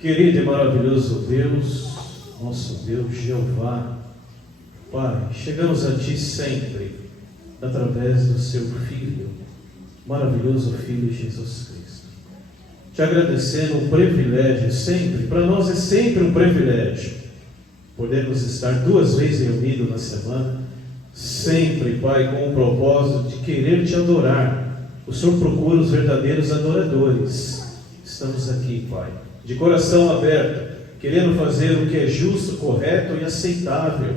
Querido e maravilhoso Deus, nosso Deus Jeová, Pai, chegamos a Ti sempre, através do Seu Filho, maravilhoso Filho Jesus Cristo. Te agradecendo o privilégio sempre, para nós é sempre um privilégio, podemos estar 2 vezes reunidos na semana, sempre, Pai, com o propósito de querer Te adorar. O Senhor procura os verdadeiros adoradores. Estamos aqui, Pai, de coração aberto, querendo fazer o que é justo, correto e aceitável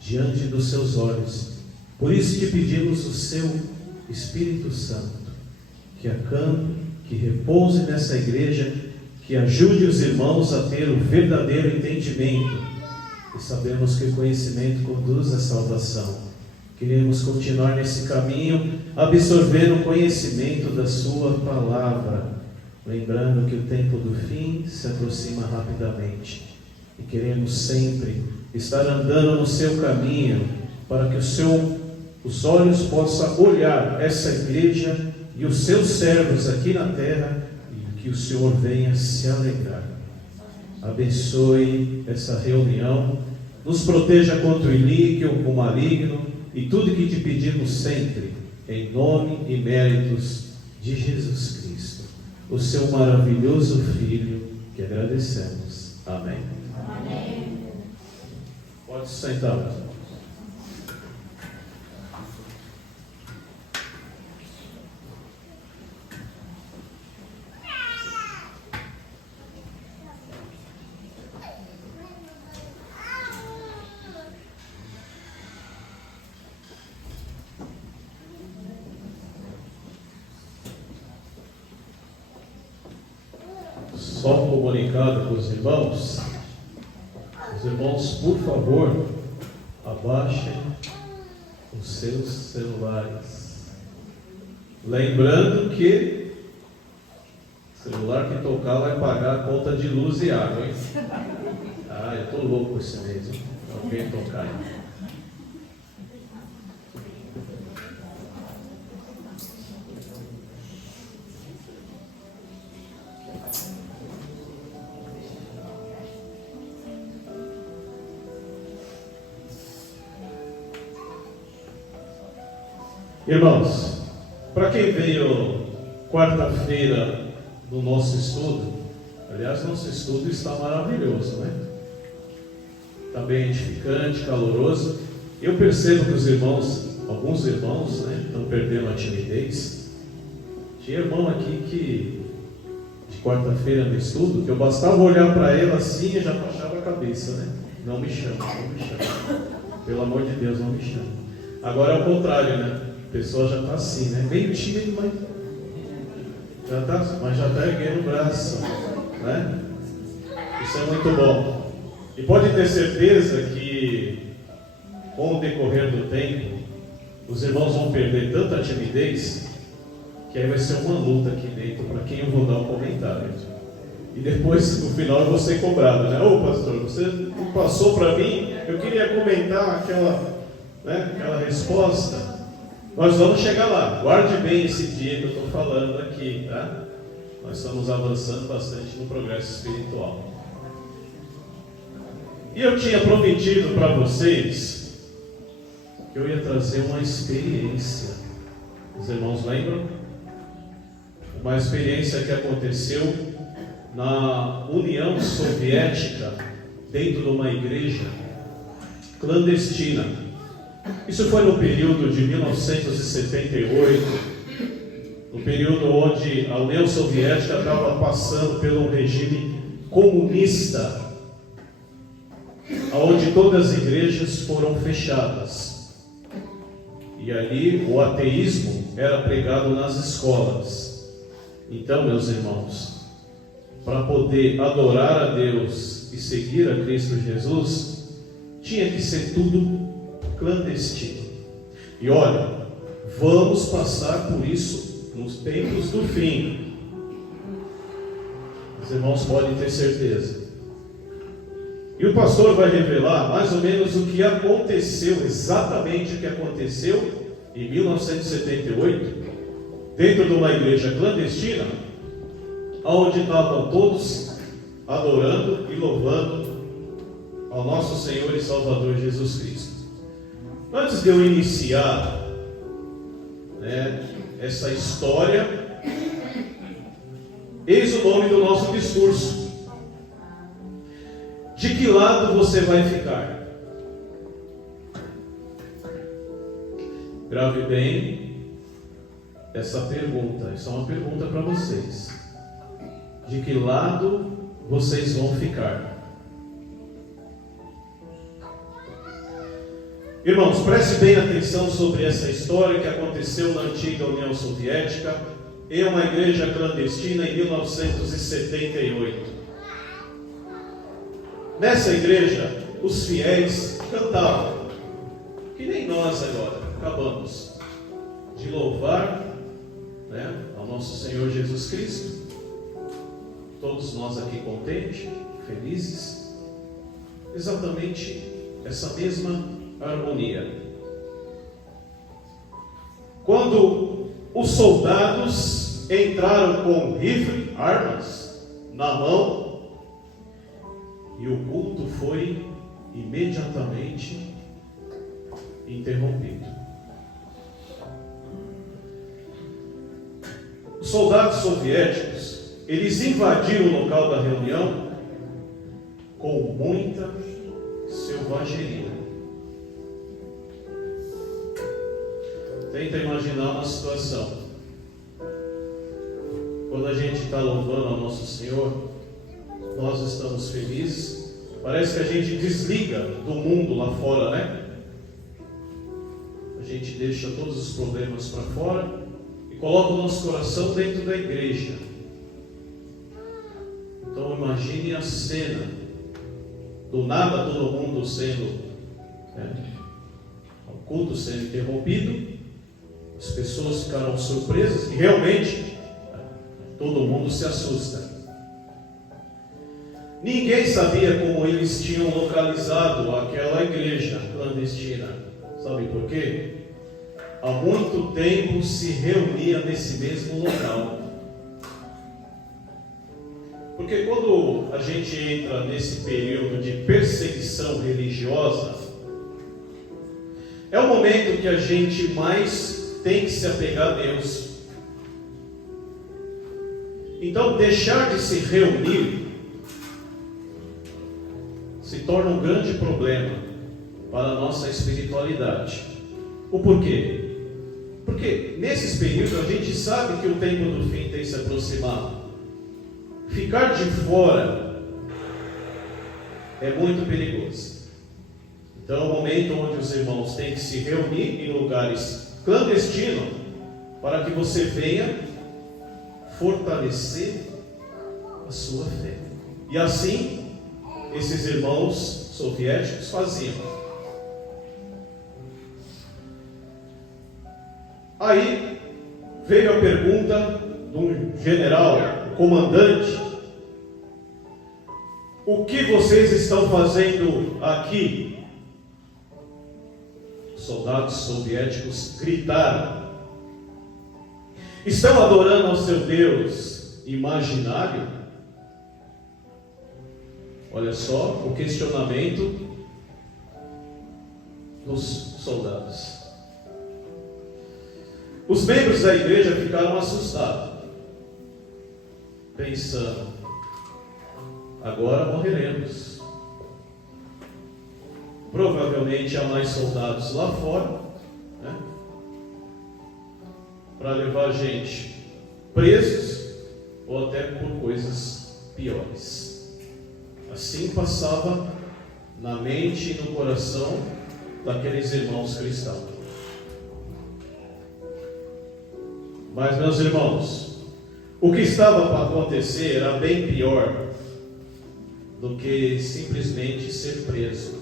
diante dos Seus olhos. Por isso te pedimos o Seu Espírito Santo, que acampe, que repouse nessa igreja, que ajude os irmãos a ter o verdadeiro entendimento. E sabemos que o conhecimento conduz à salvação. Queremos continuar nesse caminho, absorvendo o conhecimento da Sua palavra, lembrando que o tempo do fim se aproxima rapidamente. E queremos sempre estar andando no Seu caminho, para que os olhos possam olhar essa igreja e os Seus servos aqui na terra, e que o Senhor venha se alegrar. Abençoe essa reunião, nos proteja contra o iníquo, o maligno, e tudo que te pedimos sempre, em nome e méritos de Jesus Cristo, o Seu maravilhoso Filho, que agradecemos. Amém. Amém. Pode se sentar, meus irmãos. Só um comunicado para os irmãos. Os irmãos, por favor, abaixem os seus celulares. Lembrando que o celular que tocar vai pagar a conta de luz e água, hein? Ah, eu estou louco esse mês, hein? Alguém tocar aí. Irmãos, para quem veio quarta-feira no nosso estudo, aliás, nosso estudo está maravilhoso, né? Está bem edificante, caloroso. Eu percebo que os irmãos, alguns irmãos, né, estão perdendo a timidez. Tinha irmão aqui que, de quarta-feira no estudo, que eu bastava olhar para ela assim e já baixava a cabeça, né? Não me chama, não me chama. Pelo amor de Deus, não me chama. Agora é o contrário, né? A pessoa já está assim, né? Meio tímido, mas já está erguendo o braço, né? Isso é muito bom. E pode ter certeza que, com o decorrer do tempo, os irmãos vão perder tanta timidez, que aí vai ser uma luta aqui dentro para quem eu vou dar o comentário. E depois, no final, eu vou ser cobrado, né? Ô pastor, você não passou para mim, eu queria comentar aquela resposta. Nós vamos chegar lá. Guarde bem esse dia que eu estou falando aqui, tá? Nós estamos avançando bastante no progresso espiritual. E eu tinha prometido para vocês que eu ia trazer uma experiência. Os irmãos lembram? Uma experiência que aconteceu na União Soviética, dentro de uma igreja clandestina. Isso foi no período de 1978, no período onde a União Soviética estava passando por um regime comunista, onde todas as igrejas foram fechadas. E ali o ateísmo era pregado nas escolas. Então, meus irmãos, para poder adorar a Deus e seguir a Cristo Jesus, tinha que ser tudo clandestino. E olha, vamos passar por isso nos tempos do fim. Os irmãos podem ter certeza. E o pastor vai revelar mais ou menos o que aconteceu, exatamente o que aconteceu em 1978, dentro de uma igreja clandestina, onde estavam todos adorando e louvando ao nosso Senhor e Salvador Jesus Cristo. Antes de eu iniciar, essa história, eis o nome do nosso discurso: de que lado você vai ficar? Grave bem essa pergunta. Isso é uma pergunta para vocês. De que lado vocês vão ficar? Irmãos, preste bem atenção sobre essa história que aconteceu na antiga União Soviética, em uma igreja clandestina em 1978. Nessa igreja, os fiéis cantavam, que nem nós agora acabamos de louvar, ao nosso Senhor Jesus Cristo. Todos nós aqui contentes, felizes, exatamente essa mesma harmonia. Quando os soldados entraram com rifle, armas na mão, e o culto foi imediatamente interrompido. Os soldados soviéticos, eles invadiram o local da reunião com muita selvageria. Tenta imaginar uma situação. Quando a gente está louvando ao nosso Senhor, nós estamos felizes, parece que a gente desliga do mundo lá fora, né? A gente deixa todos os problemas para fora e coloca o nosso coração dentro da igreja. Então imagine a cena, do nada todo mundo sendo, o culto sendo interrompido, as pessoas ficaram surpresas e realmente todo mundo se assusta. Ninguém sabia como eles tinham localizado aquela igreja clandestina. Sabe por quê? Há muito tempo se reunia nesse mesmo local. Porque quando a gente entra nesse período de perseguição religiosa, é o momento que a gente mais tem que se apegar a Deus. Então, deixar de se reunir se torna um grande problema para a nossa espiritualidade. O porquê? Porque nesses períodos a gente sabe que o tempo do fim tem se aproximado. Ficar de fora é muito perigoso. Então é o momento onde os irmãos têm que se reunir em lugares clandestinos para que você venha fortalecer a sua fé. E assim esses irmãos soviéticos faziam. Aí veio a pergunta de um general, comandante: o que vocês estão fazendo aqui? Os soldados soviéticos gritaram: estão adorando ao seu Deus imaginário? Olha só o questionamento dos soldados. Os membros da igreja ficaram assustados, pensando: agora morreremos. Provavelmente há mais soldados lá fora, para levar a gente presos ou até por coisas piores. Assim passava na mente e no coração daqueles irmãos cristãos. Mas, meus irmãos, o que estava para acontecer era bem pior do que simplesmente ser preso.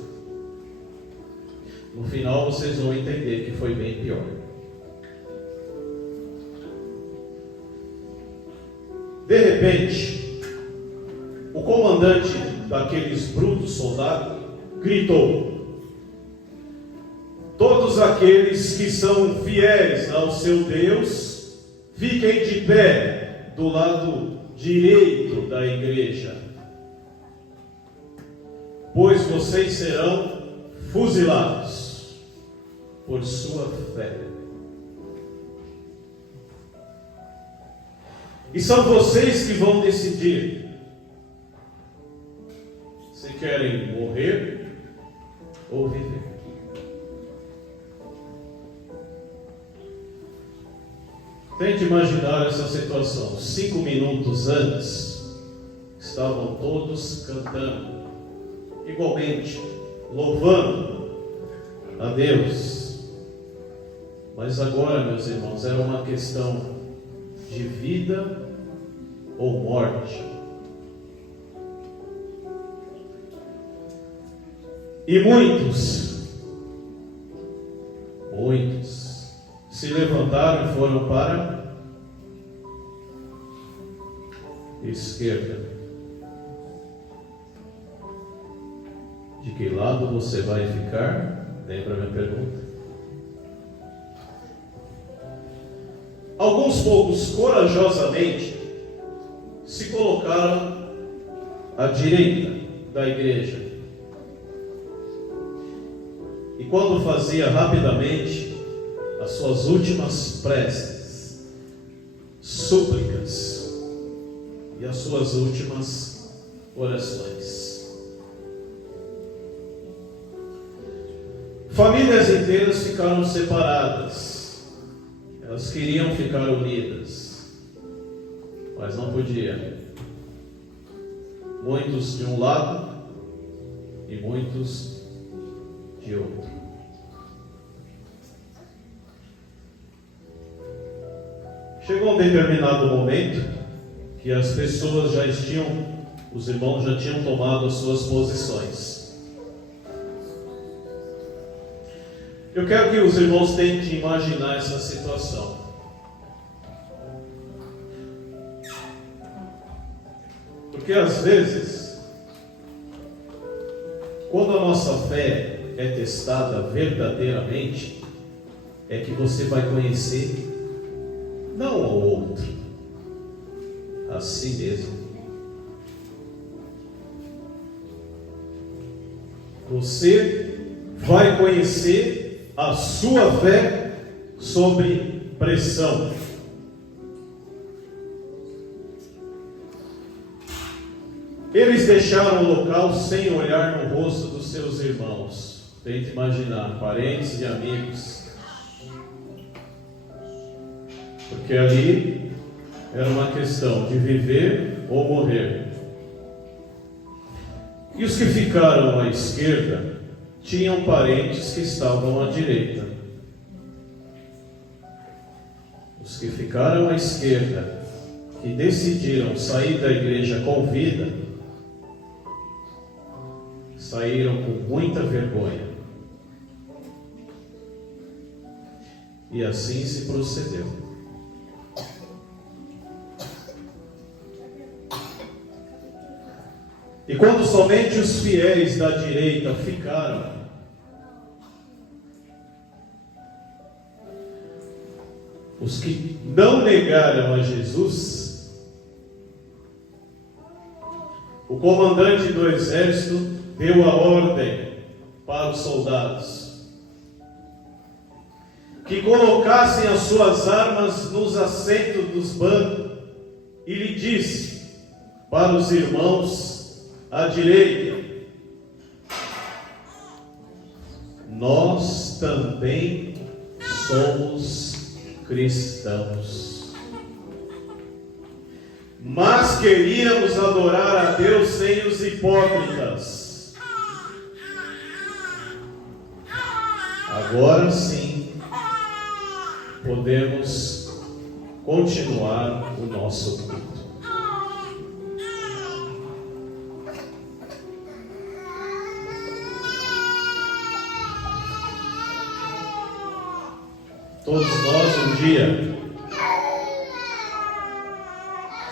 No final vocês vão entender que foi bem pior. De repente, o comandante daqueles brutos soldados gritou: todos aqueles que são fiéis ao seu Deus, fiquem de pé do lado direito da igreja. pois vocês serão fuzilados por sua fé. E são vocês que vão decidir se querem morrer ou viver. Tente imaginar essa situação. 5 minutos antes, estavam todos cantando, igualmente, louvando a Deus. Mas agora, meus irmãos, era uma questão de vida ou morte. E muitos se levantaram e foram para a esquerda. De que lado você vai ficar? Lembra a minha pergunta? Alguns poucos corajosamente se colocaram à direita da igreja. E quando fazia rapidamente as suas últimas preces, súplicas e as suas últimas orações. Famílias inteiras ficaram separadas. Elas queriam ficar unidas, mas não podiam. Muitos de um lado e muitos de outro. Chegou um determinado momento que as pessoas os irmãos já tinham tomado as suas posições. Eu quero que os irmãos tentem imaginar essa situação. Porque às vezes, quando a nossa fé é testada verdadeiramente, é que você vai conhecer não ao outro, a si mesmo. Você vai conhecer a sua fé sob pressão. Eles deixaram o local sem olhar no rosto dos seus irmãos. Tente imaginar, parentes e amigos. Porque ali era uma questão de viver ou morrer. E os que ficaram à esquerda tinham parentes que estavam à direita. Os que ficaram à esquerda, que decidiram sair da igreja com vida, saíram com muita vergonha. E assim se procedeu. E quando somente os fiéis da direita ficaram, os que não negaram a Jesus, o comandante do exército deu a ordem para os soldados que colocassem as suas armas nos assentos dos bancos e lhe disse para os irmãos à direita: nós também somos cristãos, mas queríamos adorar a Deus sem os hipócritas. Agora sim podemos continuar o nosso culto. Todos nós um dia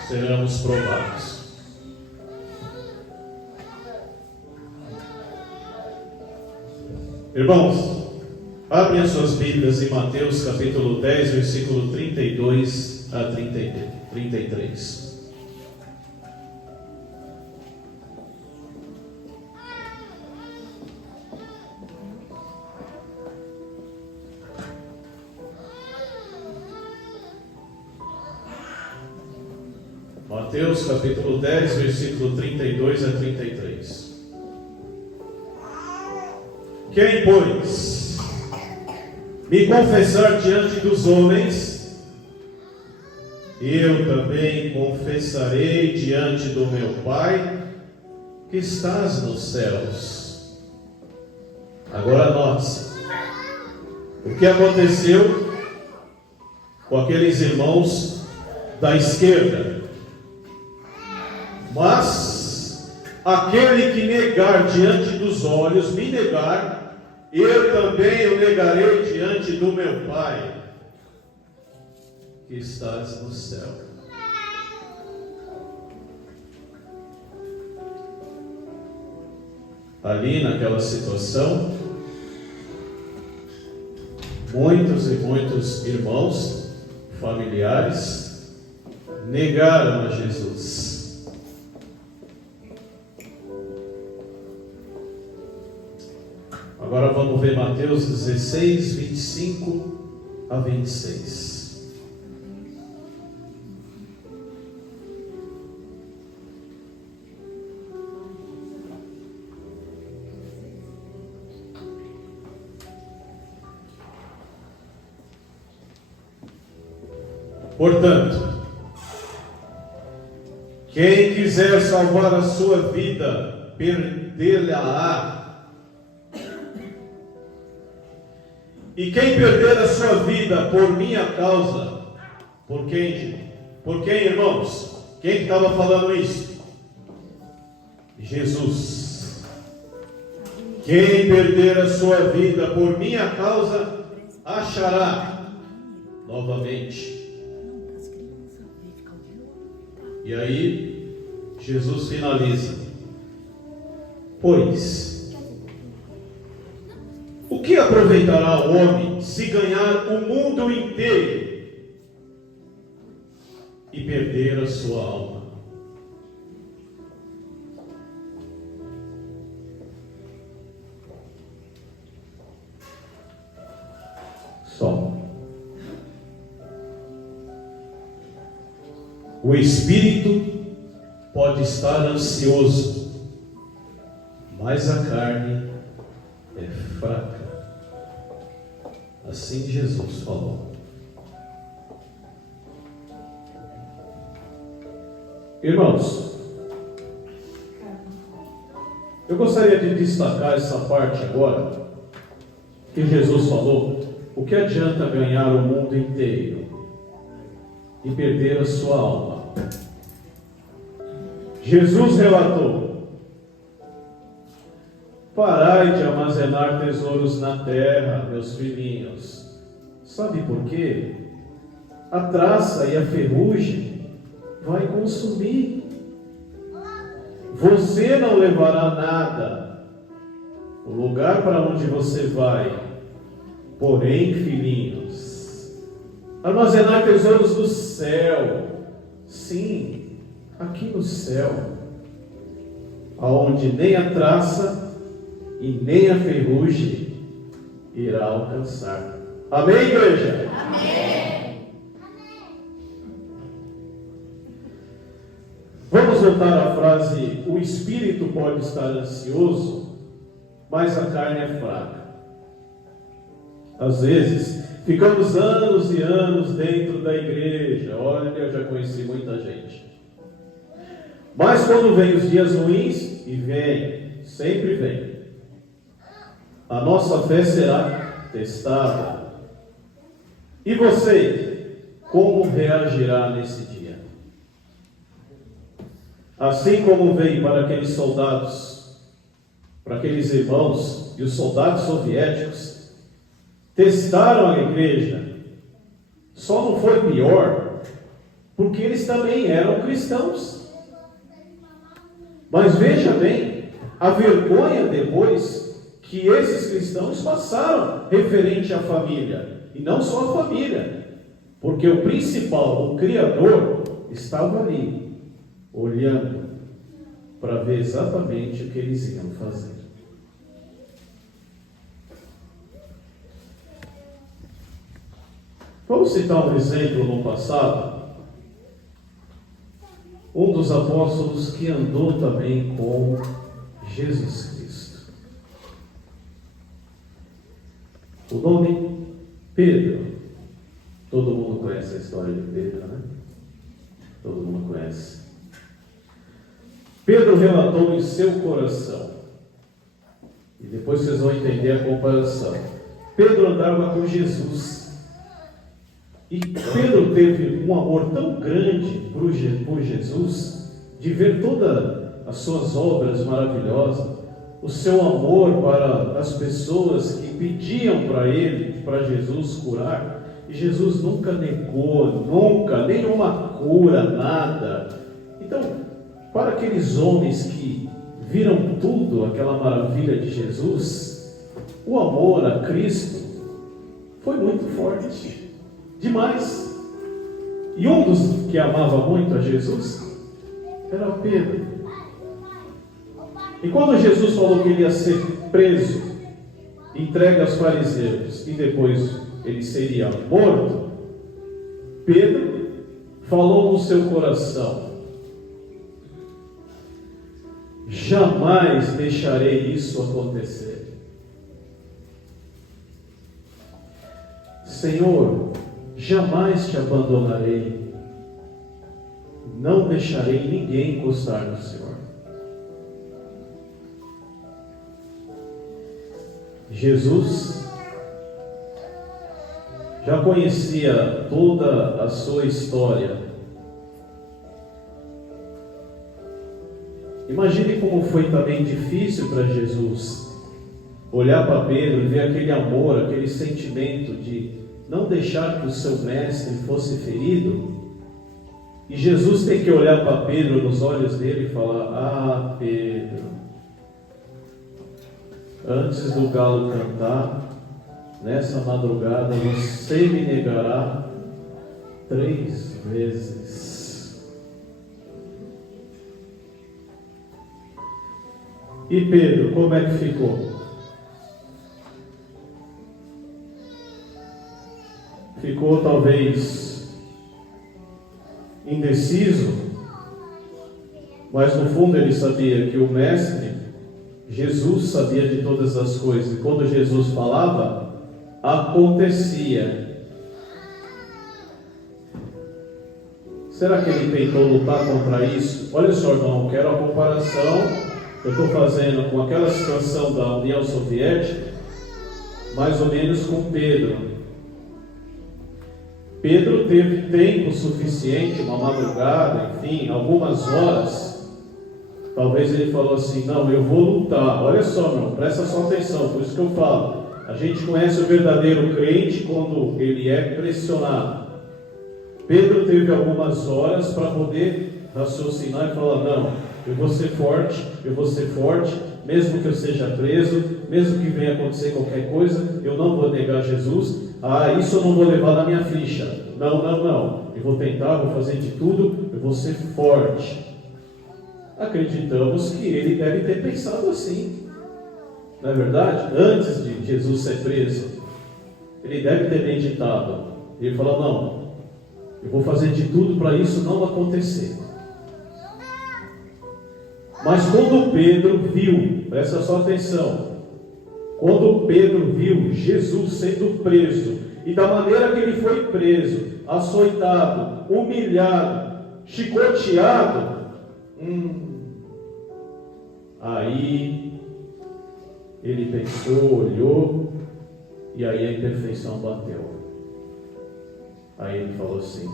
seremos provados. Irmãos, abrem as suas Bíblias em Mateus capítulo 10, versículo 32 a 33. Mateus capítulo 10, versículo 32 a 33. Quem, pois, me confessar diante dos homens, eu também confessarei diante do meu Pai, que estás nos céus. Agora note-se, o que aconteceu com aqueles irmãos da esquerda. Mas aquele que negar diante dos olhos, me negar, eu também o negarei diante do meu Pai, que estás no céu. Ali naquela situação, muitos e muitos irmãos, familiares, negaram a Jesus. Agora vamos ver Mateus 16, 25 a 26. Portanto, quem quiser salvar a sua vida, perdê-la-á. E quem perder a sua vida por minha causa, por quem? Por quem, irmãos? Quem estava falando isso? Jesus. Quem perder a sua vida por minha causa, achará novamente. E aí, Jesus finaliza: pois, o que aproveitará o homem se ganhar o mundo inteiro e perder a sua alma? Só. O espírito pode estar ansioso, mas a carne é fraca. Assim Jesus falou. Irmãos, eu gostaria de destacar essa parte agora, que Jesus falou: o que adianta ganhar o mundo inteiro e perder a sua alma? Jesus relatou: parai de armazenar tesouros na terra, meus filhinhos. Sabe por quê? A traça e a ferrugem vai consumir. Você não levará nada. O lugar para onde você vai, porém, filhinhos, armazenar tesouros do céu. Sim, aqui no céu, aonde nem a traça e nem a ferrugem irá alcançar. Amém, igreja? Amém. Vamos voltar à frase: o espírito pode estar ansioso, mas a carne é fraca. Às vezes, ficamos anos e anos dentro da igreja. Olha, eu já conheci muita gente. Mas quando vem os dias ruins, e vem, sempre vem, a nossa fé será testada. E você, como reagirá nesse dia? Assim como veio para aqueles soldados, para aqueles irmãos e os soldados soviéticos, testaram a igreja. Só não foi pior, porque eles também eram cristãos. Mas veja bem, a vergonha depois que esses cristãos passaram referente à família, e não só a família, porque o principal, o Criador, estava ali, olhando para ver exatamente o que eles iam fazer. Vamos citar um exemplo no passado. um dos apóstolos que andou também com Jesus Cristo. O nome Pedro. Todo mundo conhece a história de Pedro, né? Todo mundo conhece. Pedro relatou em seu coração, e depois vocês vão entender a comparação. Pedro andava com Jesus, e Pedro teve um amor tão grande por Jesus, de ver todas as suas obras maravilosas, o seu amor para as pessoas que pediam para ele, para Jesus curar, e Jesus nunca negou, nunca, nenhuma cura, nada. Então, para aqueles homens que viram tudo, aquela maravilha de Jesus, o amor a Cristo foi muito forte, demais. E um dos que amava muito a Jesus era Pedro. E quando Jesus falou que ele ia ser preso, entregue aos fariseus e depois ele seria morto, Pedro falou no seu coração: jamais deixarei isso acontecer. Senhor, jamais te abandonarei, não deixarei ninguém encostar no Senhor. Jesus já conhecia toda a sua história. Imagine como foi também difícil para Jesus olhar para Pedro e ver aquele amor, aquele sentimento de não deixar que o seu mestre fosse ferido. E Jesus tem que olhar para Pedro nos olhos dele e falar: ah, Pedro, antes do galo cantar, nessa madrugada você me negará 3 vezes. E Pedro, como é que ficou? Ficou talvez indeciso, mas no fundo ele sabia que o mestre, Jesus, sabia de todas as coisas, e quando Jesus falava, acontecia. Será que ele tentou lutar contra isso? Olha só, irmão, quero a comparação que eu estou fazendo com aquela situação da União Soviética, mais ou menos com Pedro. Pedro teve tempo suficiente, uma madrugada, enfim, algumas horas. Talvez ele falou assim: não, eu vou lutar. Olha só, irmão, presta só atenção, por isso que eu falo. A gente conhece o verdadeiro crente quando ele é pressionado. Pedro teve algumas horas para poder raciocinar e falar: não, eu vou ser forte, mesmo que eu seja preso, mesmo que venha acontecer qualquer coisa, eu não vou negar Jesus. Ah, isso eu não vou levar na minha ficha. Não. Eu vou tentar, vou fazer de tudo, eu vou ser forte. Acreditamos que ele deve ter pensado assim. Não é verdade? Antes de Jesus ser preso, ele deve ter meditado. Ele falou: não, eu vou fazer de tudo para isso não acontecer. Mas quando Pedro viu, presta só atenção, quando Pedro viu Jesus sendo preso, e da maneira que ele foi preso, açoitado, humilhado, chicoteado, aí ele pensou, olhou, e aí a imperfeição bateu. Aí ele falou assim: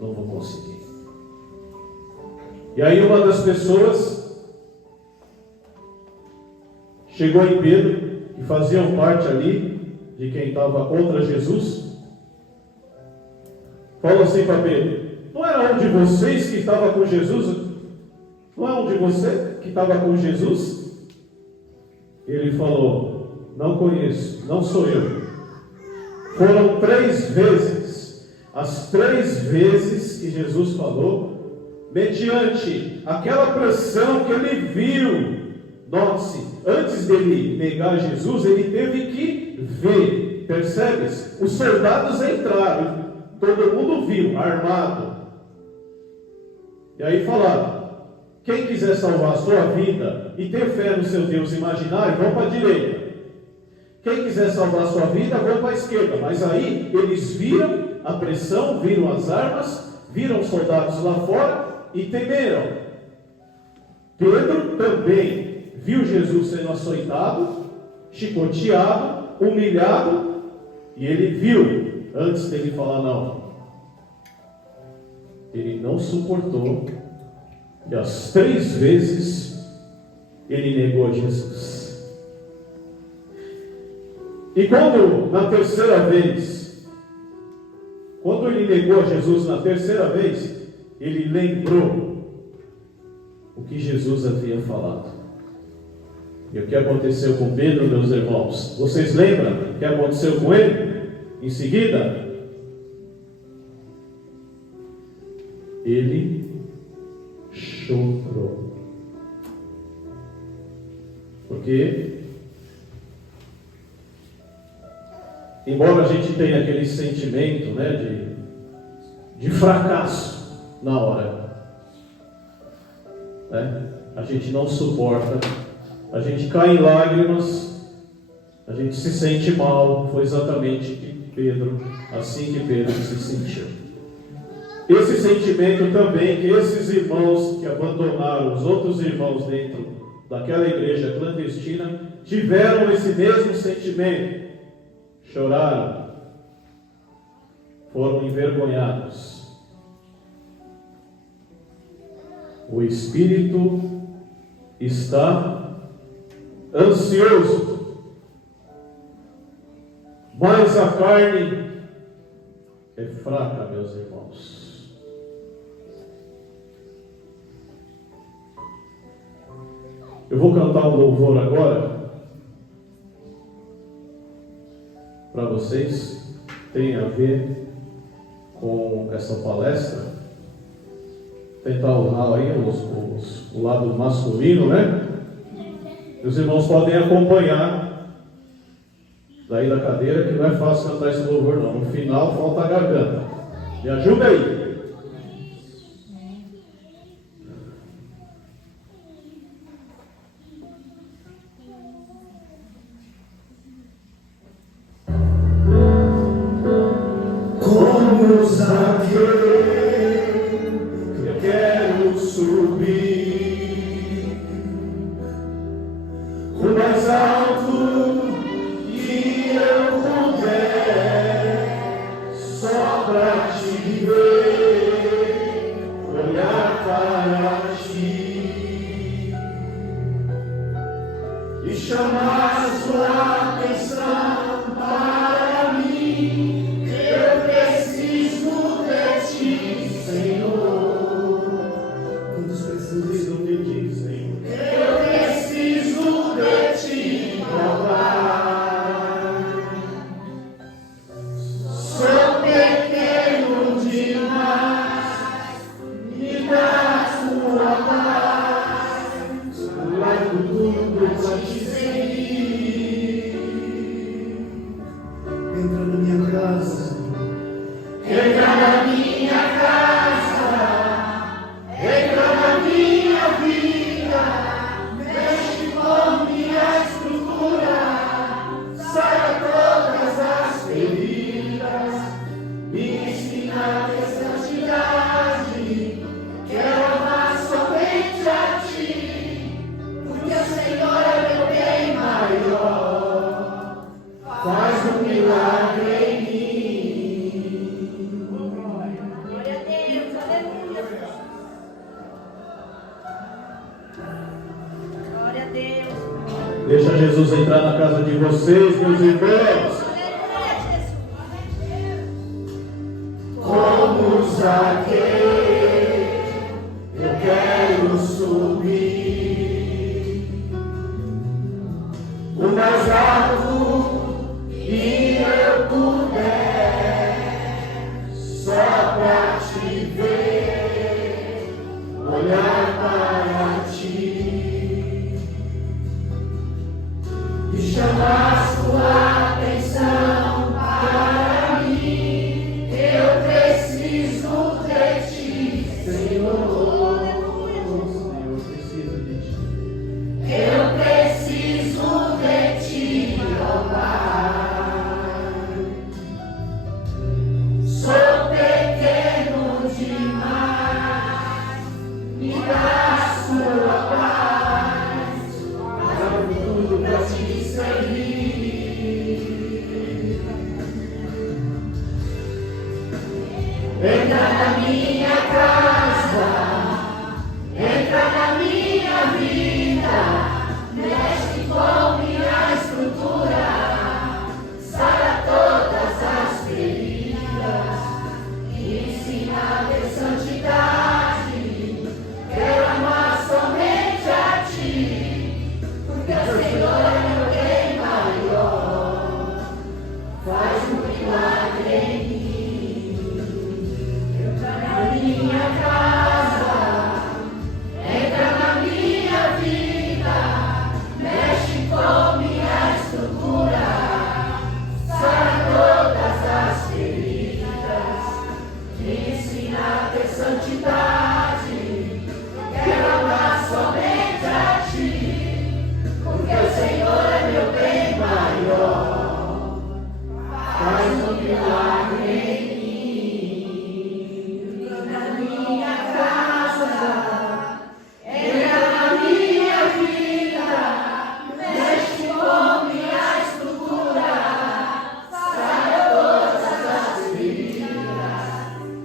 não vou conseguir. E aí uma das pessoas chegou em Pedro, que faziam parte ali de quem estava contra Jesus, falou assim para Pedro: não era um de vocês que estava com Jesus? Não é um de você que estava com Jesus? Ele falou: não conheço, não sou eu. Foram 3 vezes, as 3 vezes que Jesus falou, mediante aquela pressão que ele viu. Note, antes dele negar Jesus, ele teve que ver, percebes? Os soldados entraram, todo mundo viu, armado, E aí falaram: quem quiser salvar a sua vida e ter fé no seu Deus imaginário, vão para a direita. Quem quiser salvar a sua vida, vão para a esquerda. Mas aí eles viram a pressão, viram as armas, viram os soldados lá fora e temeram. Pedro também viu Jesus sendo açoitado, chicoteado, humilhado, e ele viu, antes dele falar não. Ele não suportou, e as 3 vezes ele negou a Jesus. E quando na terceira vez, quando ele negou a Jesus na terceira vez, ele lembrou o que Jesus havia falado. E o que aconteceu com Pedro, meus irmãos? Vocês lembram o que aconteceu com ele? Em seguida, ele chorou. Porque, embora a gente tenha aquele sentimento, né, de fracasso na hora, né, a gente não suporta, a gente cai em lágrimas, a gente se sente mal. Foi exatamente assim que Pedro se sentiu. Esse sentimento também que esses irmãos que abandonaram os outros irmãos dentro daquela igreja clandestina tiveram esse mesmo sentimento. Choraram, foram envergonhados. O espírito está ansioso, mas a carne é fraca, meus irmãos. Eu vou cantar um louvor agora para vocês, tem a ver com essa palestra. Tentar honrar aí o lado masculino, né? Os irmãos podem acompanhar daí da cadeira, que não é fácil cantar esse louvor não. No final falta a garganta. Me ajuda aí. Como Zaqueu, eu quero subir o mais alto que eu puder, só para te ver, olhar para ti e chamar sua atenção para mim. Eu preciso de ti, Senhor. Quantos precisam de ti, Senhor? Eu preciso de ti, papai. Sou pequeno demais, me dá tua paz. Largo tudo pra te seguir. Entra na minha casa. Entra na minha casa, entra na minha vida, mexe com minha estrutura, saia todas as feridas, me ensina a ter santidade, quero amar somente a ti, porque o Senhor é meu bem maior, faz um milagre em mim. Deixa Jesus entrar na casa de vocês, meus irmãos. Como Zaqueu, eu quero subir o mais alto que eu puder, só pra te ver, olhar para ti e chamar sua atenção para mim. Eu preciso de ti, Senhor. me dá sua paz, para o futuro pra te servir. Entra na minha casa, entra na minha vida, mexe com minha estrutura, sara todas as feridas, ensina a ter santidade, quero amar somente a ti, porque o Senhor é meu bem maior, faz um milagre em mim. Entra na minha casa, entra na minha vida, mexe com minha estrutura, sara todas as feridas, me ensina a ter santidade, quero amar somente a ti, porque o Senhor é meu bem maior, faz um milagre em mim. Entra na minha casa, entra na minha vida, mexe com minha estrutura, sara todas as feridas,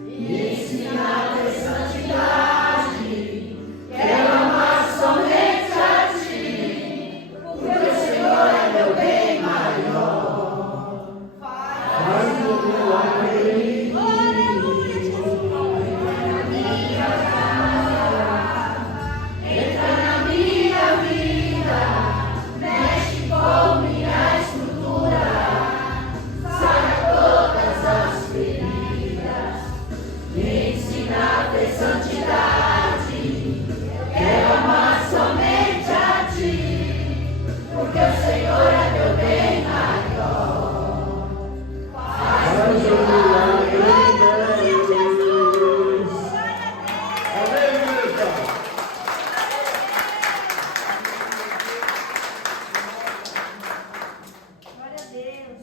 me ensina a ter santidade, quero amar somente a ti, porque o Senhor é meu bem maior, faz um milagre em mim. Entra na minha vida, mexe com minha estrutura, sara todas as feridas, me ensina a ter santidade, quero amar somente a ti, porque o Senhor é meu bem maior, faz um milagre em Deus. Glória a Deus.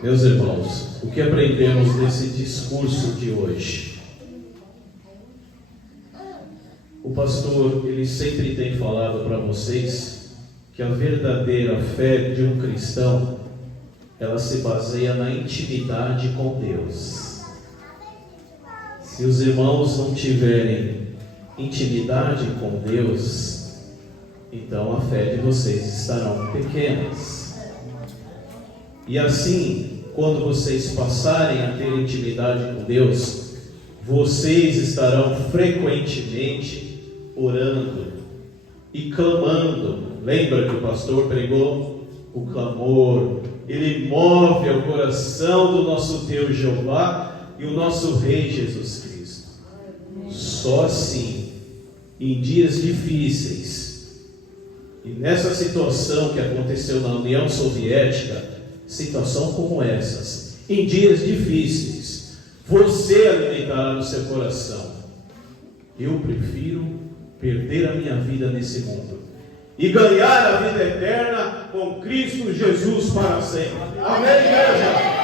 Meus irmãos, o que aprendemos nesse discurso de hoje? O pastor, ele sempre tem falado para vocês que a verdadeira fé de um cristão, ela se baseia na intimidade com Deus. Se os irmãos não tiverem intimidade com Deus, então a fé de vocês estarão pequenas. E assim, quando vocês passarem a ter intimidade com Deus, vocês estarão frequentemente orando e clamando. Lembra que o pastor pregou? O clamor, ele move o coração do nosso Deus Jeová e o nosso Rei Jesus Cristo. Só assim, em dias difíceis, e nessa situação que aconteceu na União Soviética, situação como essas, em dias difíceis, você alimentará no seu coração: eu prefiro perder a minha vida nesse mundo e ganhar a vida eterna com Cristo Jesus para sempre. Amém, igreja?